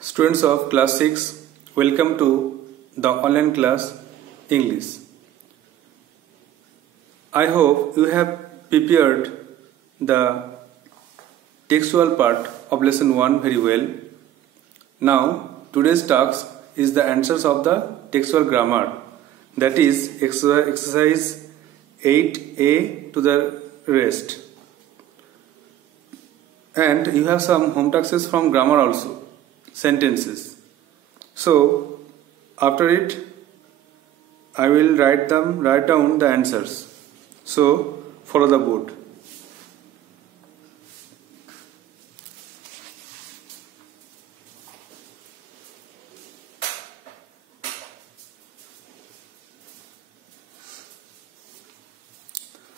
Students of class 6, welcome to the online class English. I hope you have prepared the textual part of lesson 1 very well. Now today's task is the answers of the textual grammar, that is exercise 8a to the rest. And you have some home tasks from grammar also, sentences. So after it I will write down the answers. So follow the board.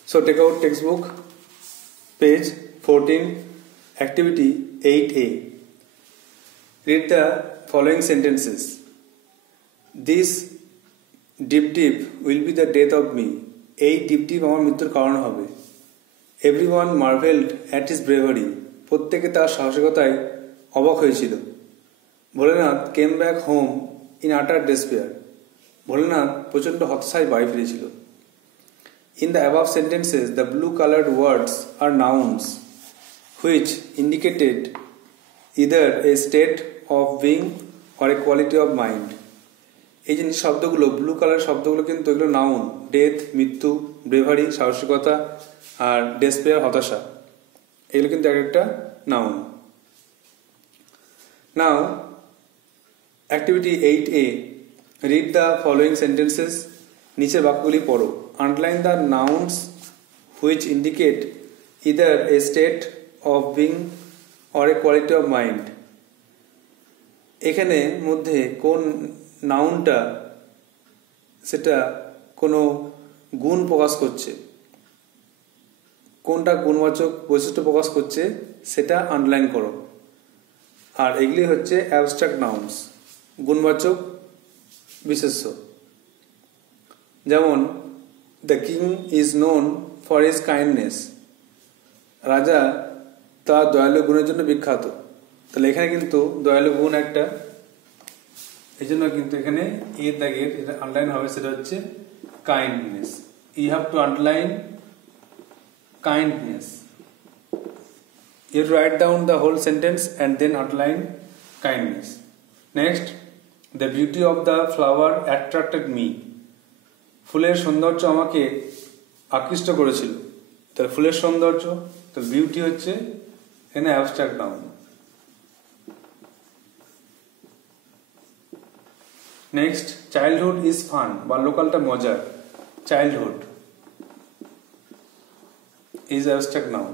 So take out textbook, page 14, activity 8a. Read the following sentences. This dip will be the death of me. এই dip আমার মৃত্যুর কারণ হবে. Everyone marveled at his bravery. প্রত্যেকে তার সাহসিকতায় অবাক হয়েছিল. Bholenath came back home in utter despair. Bholenath প্রচণ্ড হতাশায় বাড়ি ফিরেছিল. In the above sentences, the blue-colored words are nouns, which indicated either a state of being or a quality of mind. এই যে শব্দগুলো ব্লু কালার শব্দগুলো কিন্তু এগুলো নাউন, ডেথ মৃত্যু, ব্রেভারি সাহসিকতা, আর ডেসপেয়ার হতাশা, এগুলো কিন্তু একটা নাউন। নাও activity 8a, read the following sentences. নিচের বাক্যগুলি পড়ো। Underline the nouns which indicate either a state of being or a quality of mind. এখানে মধ্যে কোন নাউনটা সেটা কোনো গুণ প্রকাশ করছে, কোনটা গুণবাচক বৈশিষ্ট্য প্রকাশ করছে সেটা আন্ডারলাইন করো। আর এগুলি হচ্ছে অ্যাবস্ট্রাক্ট নাউন্স, গুণবাচক বিশেষ্য। যেমন the king is known for his kindness. রাজা তার দয়ালু গুণের জন্য বিখ্যাত। তাহলে এখানে কিন্তু দয়ালু গুণ একটা, এই জন্য কিন্তু এখানে এর দাগের যেটা আন্ডারলাইন হবে সেটা হচ্ছে kindness. You have to underline kindness. You write down the whole sentence and then underline kindness. Next, the beauty of the flower attracted me. ফুলের সৌন্দর্য আমাকে আকৃষ্ট করেছিল। তাহলে ফুলের সৌন্দর্য, তাহলে বিউটি হচ্ছে এখানে abstract noun. Next, childhood is fun. বাল্যকালটা মজার। Childhood is abstract noun.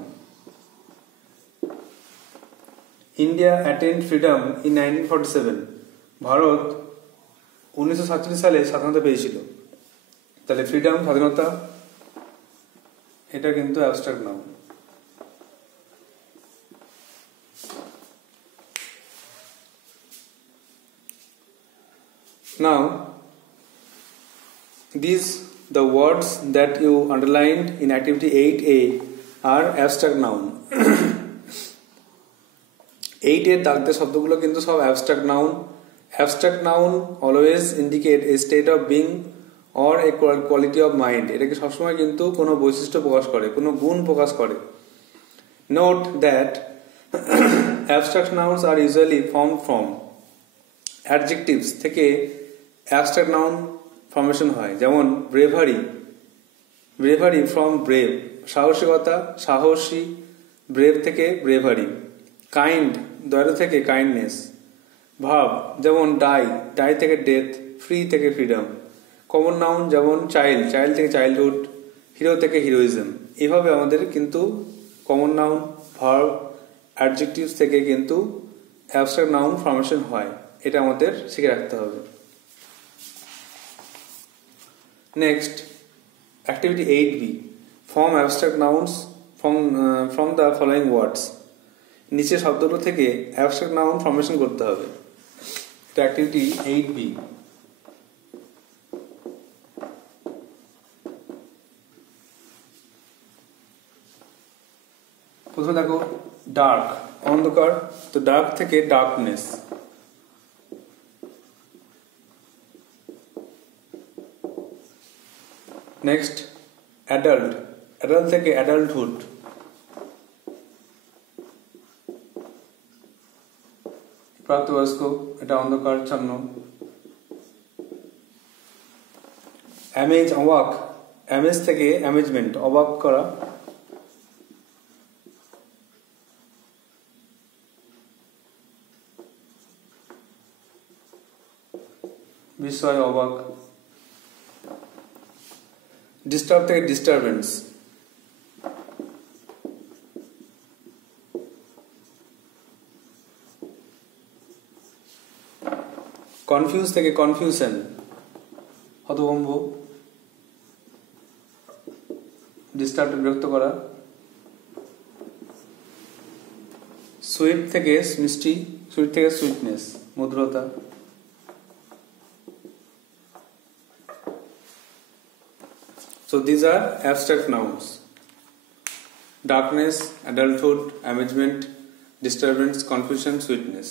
India attained freedom in 1947। Bharat 1947 সালে স্বাধীনতা পেয়েছিল। তাহলে ফ্রিডম স্বাধীনতা, এটা কিন্তু abstract noun. Now, the words that you underlined in activity 8a are abstract noun. 8 এর দাগ দেওয়া শব্দগুলো কিন্তু সব abstract noun. Abstract noun always indicate a state of being or a quality of mind. এটাকে সবসময় কিন্তু কোনো বৈশিষ্ট্য প্রকাশ করে, কোনো গুণ প্রকাশ করে। Note that abstract nouns are usually formed from adjectives থেকে অ্যাবস্ট্রাক্ট নাউন ফর্মেশন হয়। যেমন ব্রেভারি ফ্রম ব্রেভ, সাহসিকতা সাহসী, ব্রেভ থেকে ব্রেভারি। কাইন্ড দয়ালু থেকে কাইন্ডনেস। ভার্ব যেমন ডাই থেকে ডেথ, ফ্রি থেকে ফ্রিডম। কমন নাউন যেমন চাইল্ড থেকে চাইল্ডহুড, হিরো থেকে হিরোইজম। এভাবে আমাদের কিন্তু কমন নাউন, ভার্ব, অ্যাডজেক্টিভস থেকে কিন্তু অ্যাবস্ট্রাক্ট নাউন ফর্মেশন হয়। এটা আমাদের শিখে রাখতে হবে। Next, activity 8b, form abstract nouns from the following words. নিচের শব্দগুলো থেকে অ্যাবস্ট্রাক্ট নাউন ফর্মেশন করতে হবে। এটা অ্যাক্টিভিটি 8b। প্রথমে দেখো ডার্ক, অন্ধকার, তো ডার্ক থেকে ডার্কনেস। নেক্সট অ্যাডাল্ট, অ্যাডাল্ট থেকে অ্যাডাল্টহুড। প্রাপ্তবয়স্ক, এটা অন্ধকারচ্ছন্ন। অ্যামেজ, অবাক, অ্যামেজ থেকে অ্যামেজমেন্ট, অবাক করা। বিস্ময়, অবাক। ডিস্টার্ব থেকে ডিস্টারবেন্স। কনফিউজ থেকে কনফিউশন, হতভম্ব। ডিস্টার্ব বিরক্ত করা। সুইট থেকে মিষ্টি, সুইট থেকে সুইটনেস, মধুরতা। So these are abstract nouns: darkness, adulthood, amazement, disturbance, confusion, sweetness.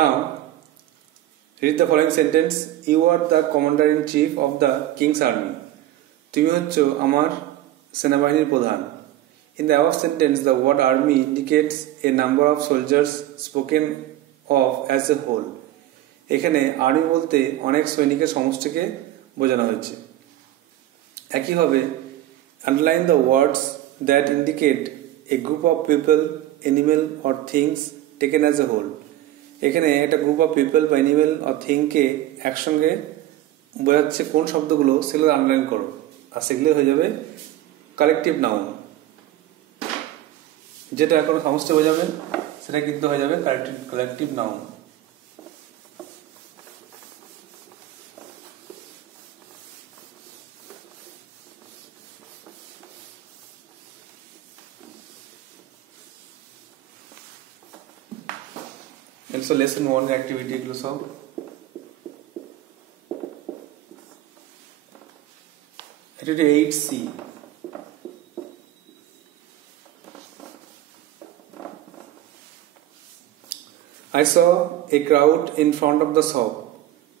Now, read the following sentence. You are the commander-in-chief of the King's Army. তুমি হচ্ছো আমার সেনাবাহিনীর প্রধান। In the above sentence, the word army indicates a number of soldiers spoken of as a whole. এখানে আর্মি বলতে অনেক সৈনিকের সমষ্টিকে বোঝানো হয়েছে। একইভাবে underline the words that indicate a group of people, animal or things taken as a whole. এখানে একটা গ্রুপ অফ পিপল বা অ্যানিমেল অর থিংকে একসঙ্গে বোঝাচ্ছে কোন শব্দগুলো সেগুলো আন্ডারলাইন করো, আর সেগুলো হয়ে যাবে কালেকটিভ নাউন। যেটা কোনো সমষ্টি বোঝাবে সেটা কিন্তু হয়ে যাবে কালেকটিভ নাউন। Also lesson 1 activity এগুলো সব। Activity 8C. I saw a crowd in front of the shop.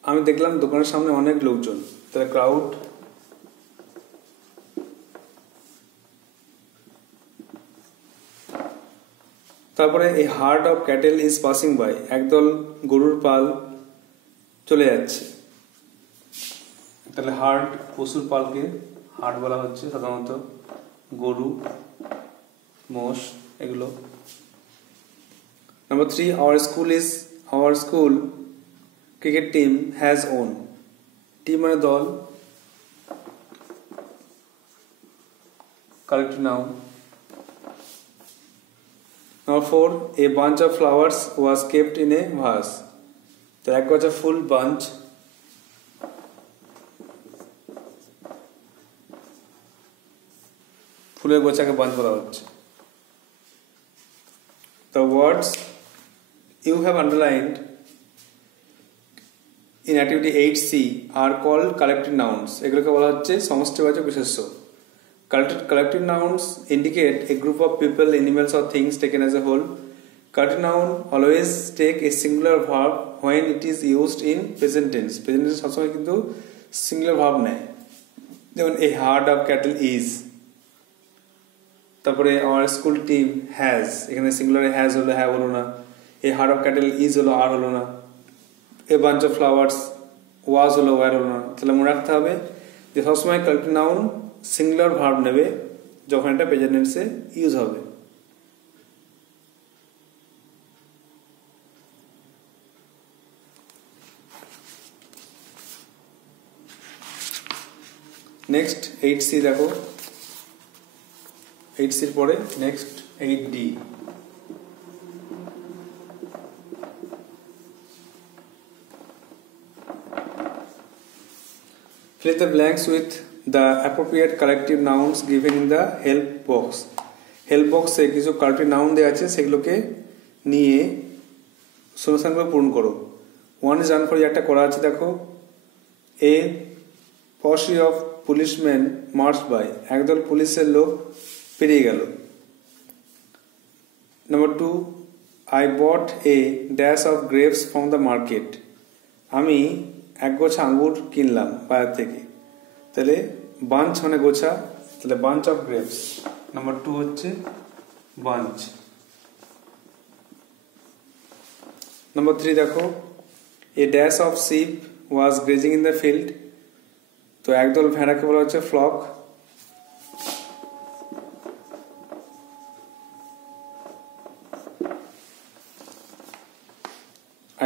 আমি দেখলাম দোকানের সামনে অনেক লোকজন। তাহলে ক্রাউড, তারপরে a herd of cattle is passing by. একদল গরুর পাল চলে যাচ্ছে। তাহলে হার্ড, পশুর পালকে হার্ড বলা হচ্ছে, সাধারণত গরু, মোষ এগুলো। Number 3, our school cricket team has won. Team মানে দল, collective noun. Number 4, a bunch of flowers was kept in a vase. তো এক গছা ফুল, বাঞ্চ। ফুলের গোছাকে বাঞ্চ বলা হচ্ছে। The words you have underlined in activity 8C are called collective nouns. এগুলোকে বলা হচ্ছে সমষ্টিবাচক বিশেষ্য। Collective nouns indicate a group of people, animals or things taken as a whole. Collective noun always take a singular verb when it is used in present tense. Present tense সবসময় কিন্তু singular verb নেয়। যেমন a herd of cattle is। তারপরে our school team has, এখানে সিঙ্গুলারে হ্যাজ হলো, হ্যাভ হলো না। a herd of cattle is হলো, আর হলো না। a bunch of flowers was হলো, ওয়ার হলো না। তাহলে মনে রাখতে হবে যে সবসময় কালেক্টিভ নাউন সিঙ্গুলার ভার্ব নেবে যখন এটা প্রেজেন্ট টেন্সে ইউজ হবে। নেক্সট 8C দেখো। 8Cর পরে next 8D। Fill the blanks with the appropriate collective nouns given in the help box. Help box এ কিছু কালেক্টিভ নাউন দেওয়া আছে, সেগুলোকে নিয়ে শূন্যস্থানগুলো পূরণ করো। 1 is done for, একটা করা আছে দেখো। A posse of policemen marched by, একদল পুলিশের লোক পেরিয়ে গেল। Number 2, I bought a dash of grapes from the market, আমি এক গোছা আঙ্গুর কিনলাম বাজার থেকে। তাহলে বাঞ্চ মানে গোছা, তাহলে বাঞ্চ অফ গ্রেপস। নাম্বার 2 হচ্ছে বাঞ্চ। নাম্বার 3 দেখো, a dash of sheep was grazing in the field, তো একদল ভেড়াকে বলা হচ্ছে flock.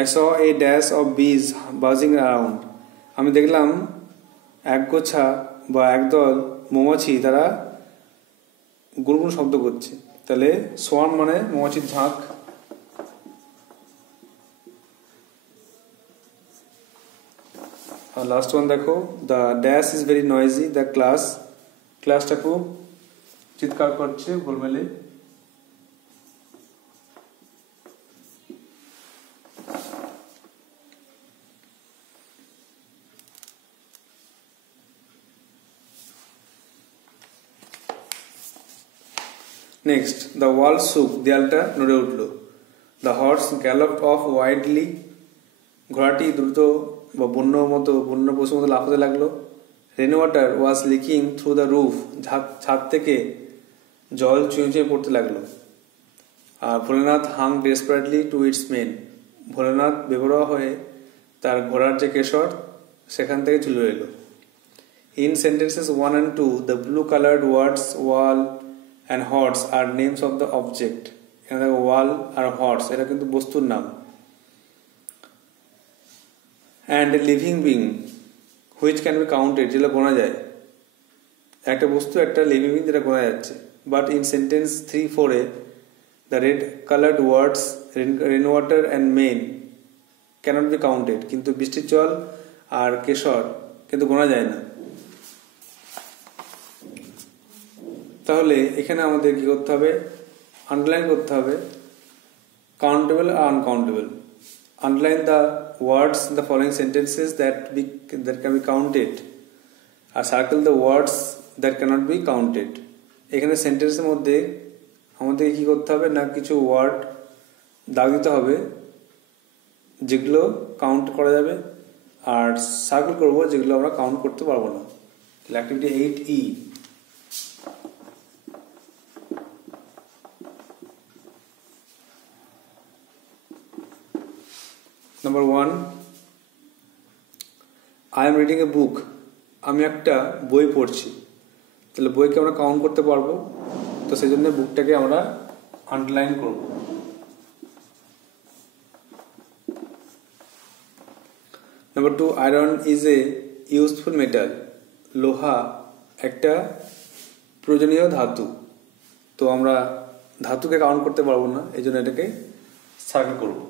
I saw a dash of bees buzzing around, আমি দেখলাম এক গোছা বা একদল মৌমাছি তারা গুনগুন শব্দ করছে। তাহলে সোয়ার্ম মানে মৌমাছির ঝাঁক। আর লাস্ট ওয়ান দেখো, the dash is very noisy, the ক্লাসটা খুব চিৎকার করছে গোলমেলে। নেক্সট, দ্য ওয়াল শুক, দেয়ালটা নড়ে উঠল। The horse galloped off wildly, ঘোড়াটি দ্রুত বা বন্য পশুর মতো লাফাতে লাগলো। Rain water was leaking through the roof, ছাদ থেকে জল চুঁয়ে চুঁয়ে পড়তে লাগলো। আর Bholenath hung desperately to its mane, Bholenath বেপরোয়া হয়ে তার ঘোড়ার যে কেশর সেখান থেকে ঝুলে রইল। ইন সেন্টেন্সেস 1 and 2, the blue coloured words wall and horse are names of the object, এখানে ওয়াল আর হর্স এটা কিন্তু বস্তুর নাম। and a living being which can be counted, যেটা গোনা যায়, একটা বস্তু একটা লিভিং বিং যেটা গোনা যাচ্ছে। but in sentence 3-4 A the red colored words rain water and main cannot be counted, কিন্তু বৃষ্টির জল আর কেশর কিন্তু গোনা যায় না। তাহলে এখানে আমাদের কি করতে হবে, আন্ডারলাইন করতে হবে কাউন্টেবল আর uncountable. Underline the words in the following sentences that can be counted, আর circle the words that can't be counted. এখানে সেন্টেন্সের মধ্যে আমাদের কি করতে হবে না, কিছু ওয়ার্ড দাগ দিতে হবে যেগুলো কাউন্ট করা যাবে, আর সার্কেল করবো যেগুলো আমরা কাউন্ট করতে পারবো না। Activity 8E, number 1, I am reading a book, আমি একটা বই পড়ছি। তাহলে বইকে আমরা কাউন্ট করতে পারবো, তো সেই জন্য বুকটাকে আমরা আন্ডারলাইন করব। নাম্বার 2, iron is a useful metal, লোহা একটা প্রয়োজনীয় ধাতু। তো আমরা ধাতুকে কাউন্ট করতে পারবো না, এই জন্য এটাকে সার্কেল করব।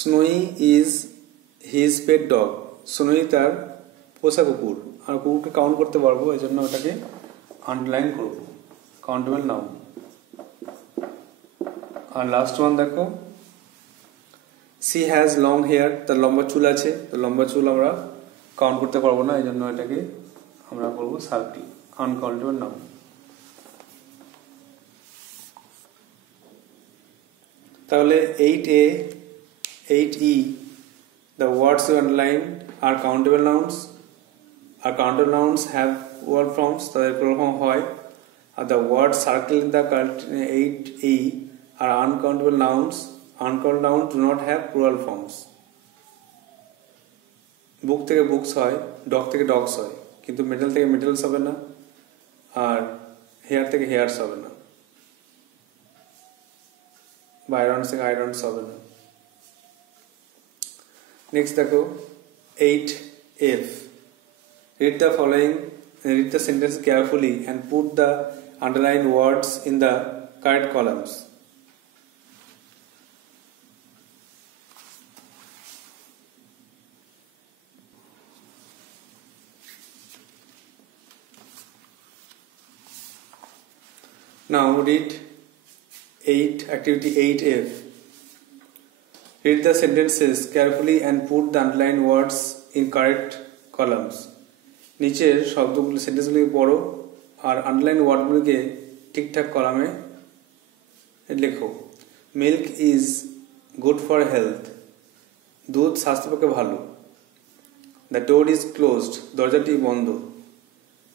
স্নোই ইজ হিজ পেট ডগ, স্নোই তার পোষা কুকুর, আর কুকুরকে কাউন্ট করতে পারবো, এই জন্য ওটাকে আন্ডারলাইন করব, কাউন্টেবল নাউন। আর লাস্ট ওয়ান দেখো, সি হ্যাজ লং হেয়ার, তার লম্বা চুল আছে। তো লম্বা চুল আমরা কাউন্ট করতে পারবো না, এই জন্য এটাকে আমরা করবো সার্কেল, আনকাউন্টেবল নাউন। তাহলে 8A 8E, the words you underline are countable nouns. Our countable nouns have plural forms, তাদের plural form হয়। আর the words circled in the 8E are uncountable nouns. Uncountable nouns do not have plural forms. বুক থেকে বুকস হয়, ডগ থেকে ডগস হয়, কিন্তু মেটাল থেকে মেটালস হবে না, আর হেয়ার থেকে হেয়ারস হবে না, বা আয়রনস থেকে আয়রনস হবে না। নেক্সট দেখো 8F, read the sentence carefully and put the underlined words in the correct columns. Now read activity 8F. Read the sentences carefully and put the underlined words in correct columns. নিচের শব্দগুলো সেন্টেন্সগুলোকে পড়ো আর আন্ডারলাইন ওয়ার্ডগুলোকে ঠিকঠাক কলামে লেখো। Milk is good for health, দুধ স্বাস্থ্যের পক্ষে ভালো। দ্য ডোর ইজ ক্লোজড, দরজাটি বন্ধ।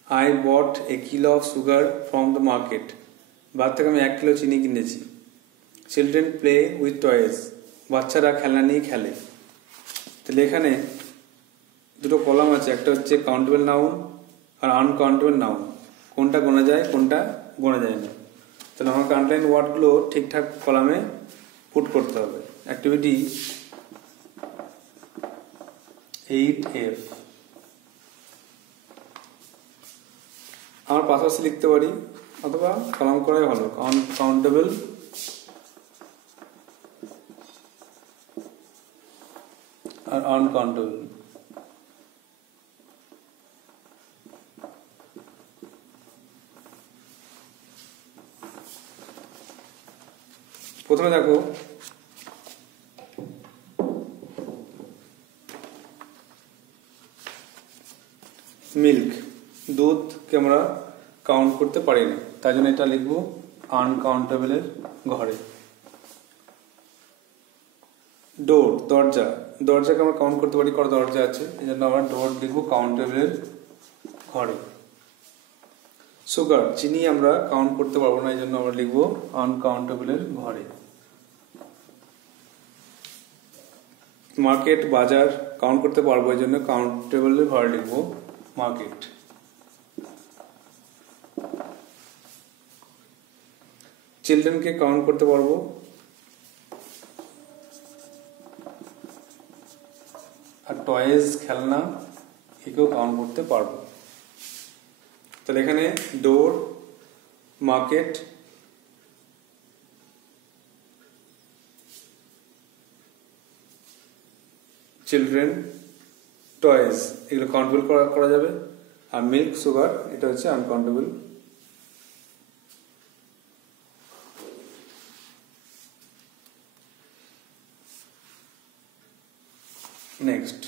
I bought A kilo of sugar from the market, বাজার থেকে আমি 1 কিলো চিনি কিনেছি। চিলড্রেন প্লে উইথ টয়েস, বাচ্চারা খেলনা নিয়ে খেলে। তাহলে এখানে দুটো কলাম আছে, একটা হচ্ছে কাউন্টেবল নাউন আর আনকাউন্টেবল নাউন, কোনটা গোনা যায় কোনটা গোনা যায় না। তাহলে আমাকে আন্ডারলাইন ওয়ার্ডগুলো ঠিকঠাক কলামে পুট করতে হবে। অ্যাক্টিভিটি 8F, আমার পাশাপাশি লিখতে পারি অথবা কলাম করাই ভালো। কাউন্টেবল আর আনকাউন্টেবল। প্রথমে দেখো মিল্ক, দুধকে আমরা কাউন্ট করতে পারি না, তাই জন্য এটা লিখবো আনকাউন্টেবলের ঘরে। ডোর, দরজা, দরজাকে আমরা কাউন্ট করতে পারি, কটা দরজা আছে, এই জন্য আমরা ডোর লিখবো কাউন্টেবলের ঘরে। সুগার, চিনি আমরা কাউন্ট করতে পারবো না, এই জন্য আমরা লিখবো আনকাউন্টেবলের ঘরে। মার্কেট, বাজার কাউন্ট করতে পারবো, এই জন্য কাউন্টেবলের ঘরে লিখবো মার্কেট। চিলড্রেনকে কাউন্ট করতে পারবো, আর টয়েজ খেলনা একেও কাউন্ট করতে পারবো। তাহলে এখানে ডোর, মার্কেট, চিলড্রেন, টয়েজ এগুলো কাউন্টেবল করা যাবে, আর মিল্ক, সুগার এটা হচ্ছে uncountable. Next,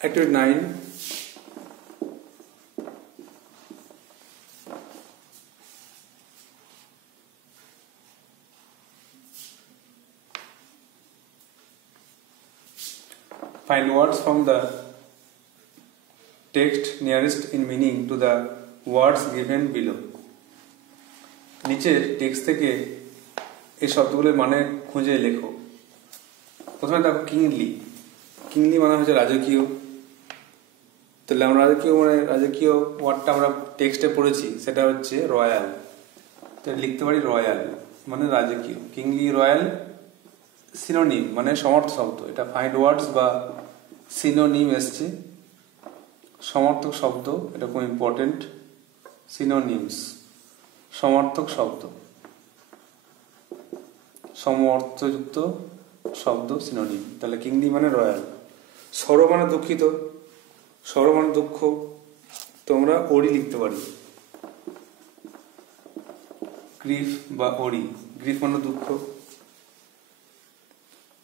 Activity 9. Find words from the text nearest in meaning to the words given below. নিচের টেক্সট থেকে এই শব্দগুলোর মানে খুঁজে লেখো। প্রথমে দেখো কিংলি, কিংলি মানে হচ্ছে রাজকীয়। তাহলে আমরা রাজকীয় ওয়ার্ডটা আমরা টেক্সটে পড়েছি, সেটা হচ্ছে রয়্যাল। তাহলে লিখতে পারি রয়্যাল মানে রাজকীয়। কিংলি, রয়্যাল সিনোনিম মানে সমর্থ শব্দ। এটা ফাইন্ড ওয়ার্ডস বা সিনোনিম এসছে, সমর্থক শব্দ, এটা খুব ইম্পর্টেন্ট। সিনোনিমস সমর্থক শব্দ, সমর্থযুক্ত শব্দ সিনোনিম। তাহলে কিংলি মানে রয়্যাল। সরো মানে দুঃখিত, সরো মানে দুঃখ, তোমরা ওরি লিখতে পারি। গ্রিফ বা ওরি, গ্রিফ মানে দুঃখ।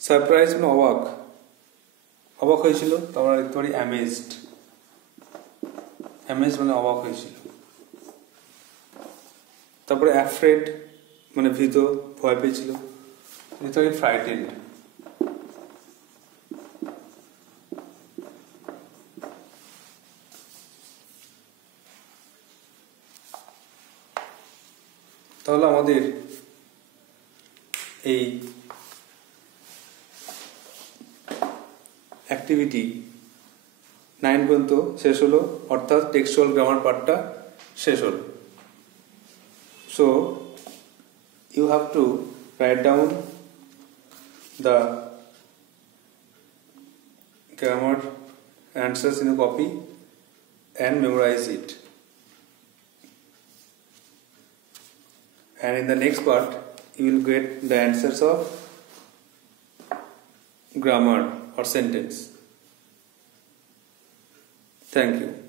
সারপ্রাইজ মানে অবাক, অবাক হয়েছিল, তোমরা লিখতে পারি অ্যামেজড। অ্যামেজ মানে অবাক হয়েছিল। তারপরে অ্যাফ্রেড মানে ভীত, ভয় পেয়েছিল, লিখতে পারি ফ্রাইটেন্ড। তাহলে আমাদের এই অ্যাক্টিভিটি 9 পর্যন্ত শেষ হলো, অর্থাৎ টেক্সচুয়াল গ্রামার পার্টটা শেষ হলো। So you have to write down the grammar answers in a copy and memorize it. And in the next part, you will get the answers of grammar or sentence. Thank you.